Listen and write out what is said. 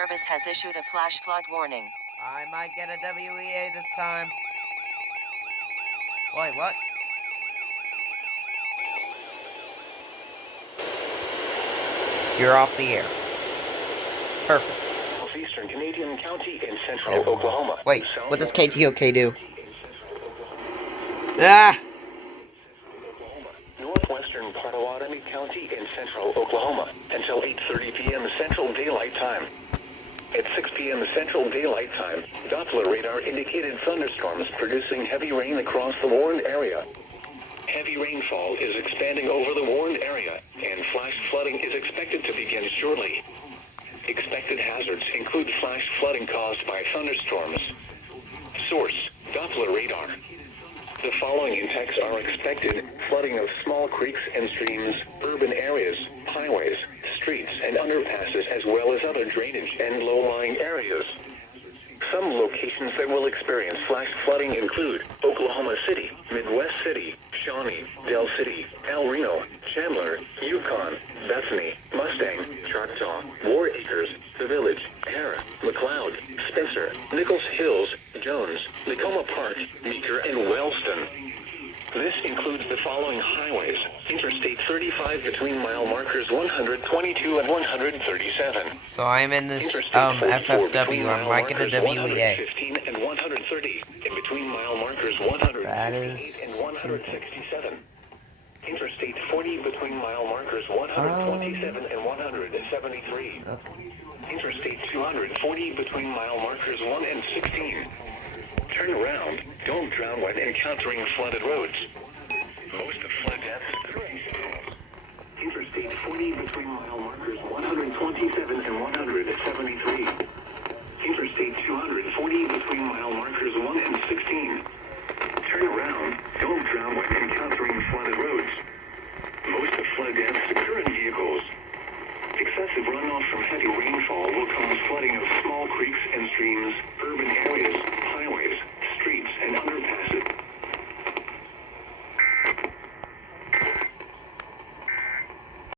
Service has issued a flash flood warning. I might get a WEA this time. Wait, what? You're off the air. Perfect. Southeastern Canadian County in central Oklahoma. Wait, what does KTOK do? Ah! Northwestern Pottawatomie County in central Oklahoma until 8:30 p.m. Central Daylight Time. At 6 p.m. Central Daylight Time, Doppler radar indicated thunderstorms producing heavy rain across the warned area. Heavy rainfall is expanding over the warned area, and flash flooding is expected to begin shortly. Expected hazards include flash flooding caused by thunderstorms. Source: Doppler radar. The following impacts are expected: flooding of small creeks and streams, urban areas, highways, streets and underpasses, as well as other drainage and low-lying areas. Some locations that will experience flash flooding include Oklahoma City, Midwest City, Shawnee, Del City, El Reno, Chandler, Yukon, Bethany, Mustang, Choctaw, War Acres, The Village, Hara, McLeod, Spencer, Nichols Hills, Jones, Tacoma Park, Meeker, and Wellston. This includes the following highways: Interstate 35 between mile markers 122 and 137. So I'm in this FFW. I might get a WEA. 115 and 130 in between mile markers 158 and 167. Interstate 40 between mile markers 127 and 173. Okay. Interstate 240 between mile markers 1 and 16. Turn around. Don't drown when encountering flooded roads. Most of flood deaths occur in schools. Interstate 40 between mile markers 127 and 173. Interstate 240 between mile markers 1 and 16. Turn around. Don't drown when encountering flooded roads. Most of flood deaths occur in vehicles. Excessive runoff from heavy rainfall will cause flooding of small creeks and streams, urban areas, highways,